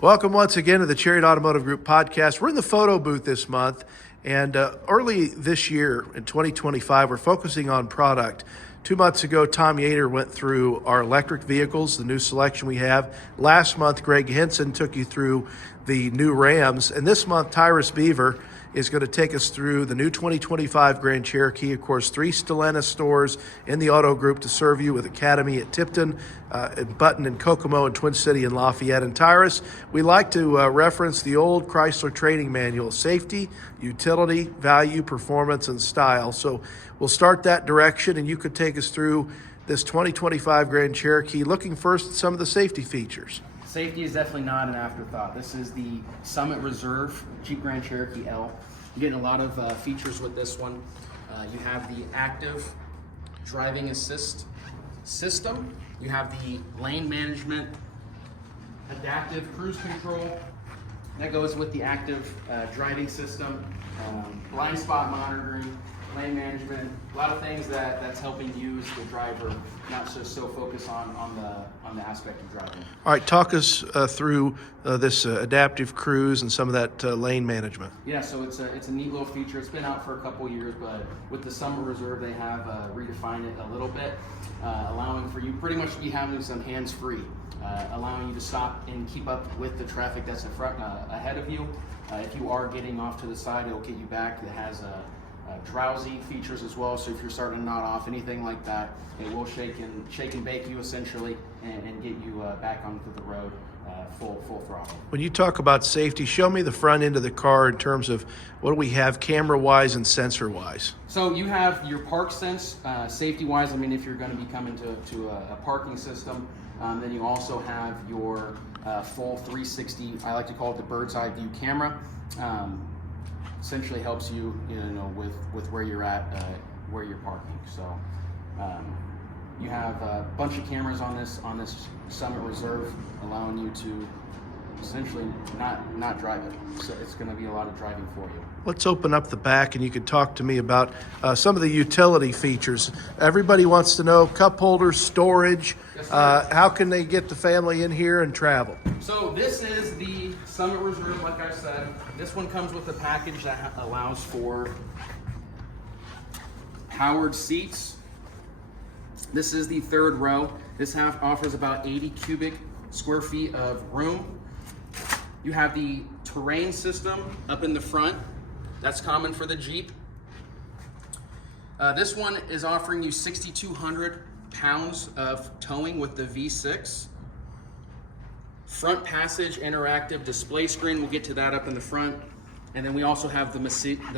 Welcome once again to the Chariot Automotive Group podcast. We're in the photo booth this month, and early this year in 2025, we're focusing on product. 2 months ago, Tom Yater went through our electric vehicles, the new selection we have. Last month, Greg Henson took you through the new Rams, and this month, Tyrus Bever is going to take us through the new 2025 Grand Cherokee. Of course, 3 Stellantis stores in the auto group to serve you, with Academy at Tipton, and Button and Kokomo, and Twin City and Lafayette. And Tyrus, we like to reference the old Chrysler training manual: safety, utility, value, performance, and style. So we'll start that direction, and you could take us through this 2025 Grand Cherokee, looking first at some of the safety features. Safety is definitely not an afterthought. This is the Summit Reserve Jeep Grand Cherokee L. You're getting a lot of features with this one. You have the active driving assist system. You have the lane management, adaptive cruise control. That goes with the active driving system, blind spot monitoring, lane management, a lot of things that's helping you as the driver, not just so focus on the aspect of driving. All right, talk us through this adaptive cruise and some of that lane management. Yeah, so it's a neat little feature. It's been out for a couple years, but with the Summer Reserve, they have redefined it a little bit, allowing for you pretty much to be having some hands-free, allowing you to stop and keep up with the traffic that's in front, ahead of you. If you are getting off to the side, it'll get you back. It has drowsy features as well, so if you're starting to nod off, anything like that, it will shake and bake you essentially, and get you back onto the road full throttle. When you talk about safety, show me the front end of the car in terms of what do we have camera-wise and sensor-wise. So you have your park sense, safety-wise. I mean, if you're going to be coming to a parking system, then you also have your full 360, I like to call it the bird's eye view camera. Essentially helps you, with where you're at, where you're parking. So you have a bunch of cameras on this Summit Reserve, allowing you to essentially not drive it. So it's going to be a lot of driving for you. Let's open up the back, and you could talk to me about some of the utility features. Everybody wants to know cup holders, storage. Yes, how can they get the family in here and travel? So this is the Summit Reserve, like I said. This one comes with a package that allows for powered seats. This is the 3rd row. This offers about 80 cubic square feet of room. You have the terrain system up in the front. That's common for the Jeep. This one is offering you 6,200 pounds of towing with the V6. Front passage interactive display screen. We'll get to that up in the front. And then we also have the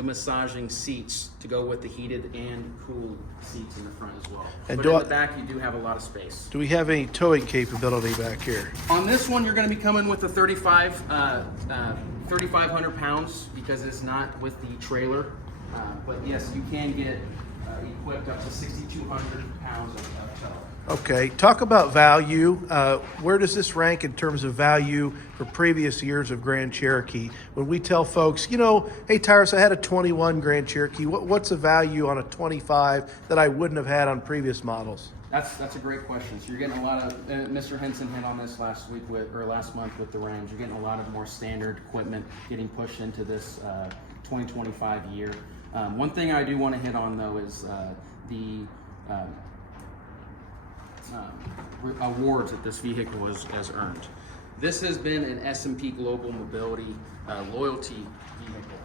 massaging seats to go with the heated and cool seats in the front as well. And but in the back, you do have a lot of space. Do we have any towing capability back here? On this one, you're going to be coming with the 3,500 pounds, because it's not with the trailer. But yes, you can get equipped up to 6,200 pounds of tow. Okay, talk about value. Where does this rank in terms of value for previous years of Grand Cherokee? When we tell folks, hey Tyrus, I had a 21 Grand Cherokee. What's the value on a 25 that I wouldn't have had on previous models? That's a great question. So you're getting a lot of, Mr. Henson hit on this last month with the Rams. You're getting a lot of more standard equipment getting pushed into this 2025 year. One thing I do want to hit on though is the awards that this vehicle has earned. This has been an S&P Global Mobility loyalty vehicle,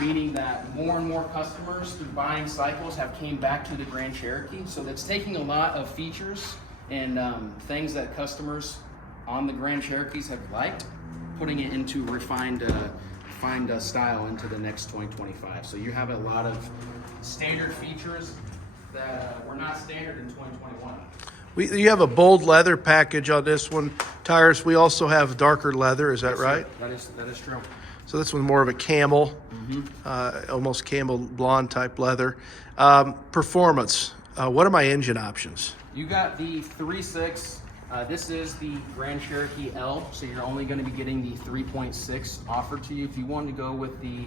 meaning that more and more customers through buying cycles have came back to the Grand Cherokee. So that's taking a lot of features and things that customers on the Grand Cherokees have liked, putting it into refined style into the next 2025. So you have a lot of standard features that were not standard in 2021. You have a bold leather package on this one, Tyrus. We also have darker leather. Is that right? That is true. So this one's more of a camel, almost camel blonde type leather. Performance. What are my engine options? You got the 3.6. This is the Grand Cherokee L, so you're only going to be getting the 3.6 offered to you. If you want to go with the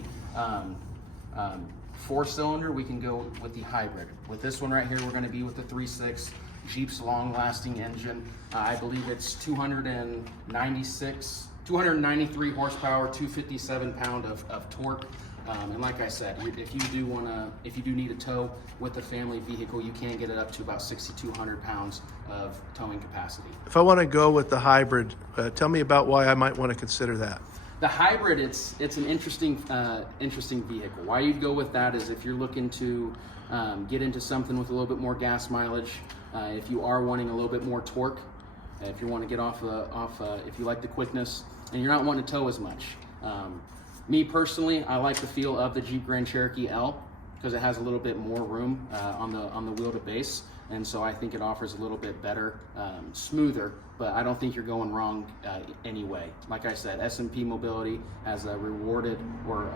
4-cylinder, we can go with the hybrid. With this one right here, we're going to be with the 3.6. Jeep's long-lasting engine. I believe it's 293 horsepower, 257 pound of torque. And like I said, if you do need a tow with the family vehicle, you can get it up to about 6,200 pounds of towing capacity. If I want to go with the hybrid, tell me about why I might want to consider that. The hybrid, it's an interesting vehicle. Why you'd go with that is if you're looking to get into something with a little bit more gas mileage, if you are wanting a little bit more torque, if you want to get if you like the quickness, and you're not wanting to tow as much. Me personally, I like the feel of the Jeep Grand Cherokee L because it has a little bit more room on the wheel to base, and so I think it offers a little bit better, smoother. But I don't think you're going wrong anyway. Like I said, S&P Mobility has rewarded or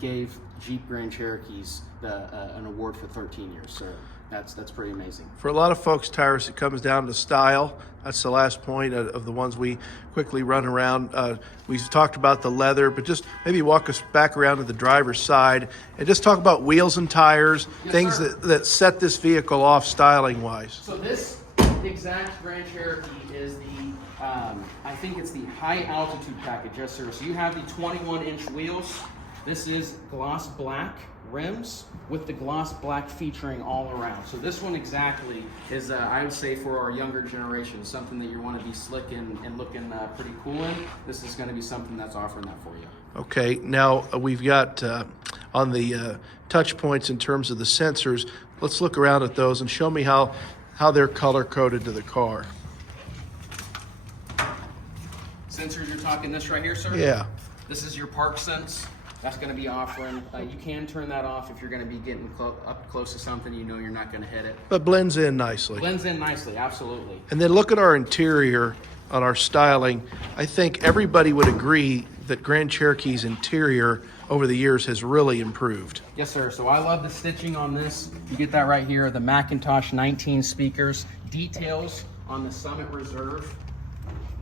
gave Jeep Grand Cherokees an award for 13 years. So that's pretty amazing. For a lot of folks, Tyrus, it comes down to style. That's the last point of the ones we quickly run around. We've talked about the leather, but just maybe walk us back around to the driver's side and just talk about wheels and tires, yes, things that set this vehicle off styling-wise. So this exact Grand Cherokee is I think it's the high altitude package, yes sir. So you have the 21-inch wheels. This is gloss black rims with the gloss black featuring all around. So this one exactly is, I would say, for our younger generation, something that you want to be slick and looking pretty cool in. This is going to be something that's offering that for you. Okay, now we've got on the touch points in terms of the sensors. Let's look around at those and show me how they're color coded to the car. Sensors, you're talking this right here, sir? Yeah. This is your park sense. That's going to be offering. You can turn that off if you're going to be getting up close to something you know you're not going to hit it. But blends in nicely. Blends in nicely, absolutely. And then look at our interior on our styling. I think everybody would agree that Grand Cherokee's interior over the years has really improved. Yes, sir. So I love the stitching on this. You get that right here, the Macintosh 19 speakers, details on the Summit Reserve.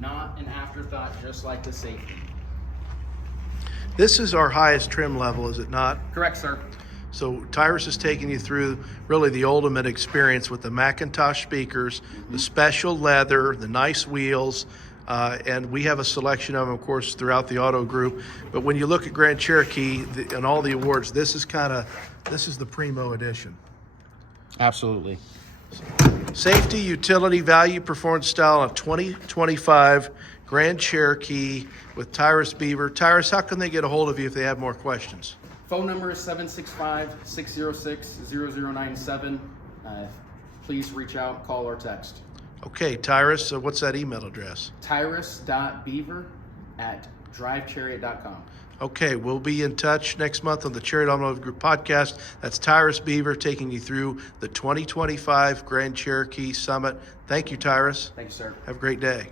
Not an afterthought, just like the safety. This is our highest trim level, is it not? Correct, sir. So Tyrus is taking you through really the ultimate experience with the Macintosh speakers, the special leather, the nice wheels, and we have a selection of them, of course, throughout the auto group. But when you look at Grand Cherokee and all the awards, this is the primo edition. Absolutely. Safety, utility, value, performance, style of 2025 Grand Cherokee with Tyrus Bever. Tyrus, how can they get a hold of you if they have more questions? Phone number is 765-606-0097. Please reach out, call, or text. Okay, Tyrus, what's that email address? Tyrus.bever@drivechariot.com. Okay, we'll be in touch next month on the Chariot Automotive Group podcast. That's Tyrus Bever taking you through the 2025 Grand Cherokee Summit. Thank you, Tyrus. Thank you, sir. Have a great day.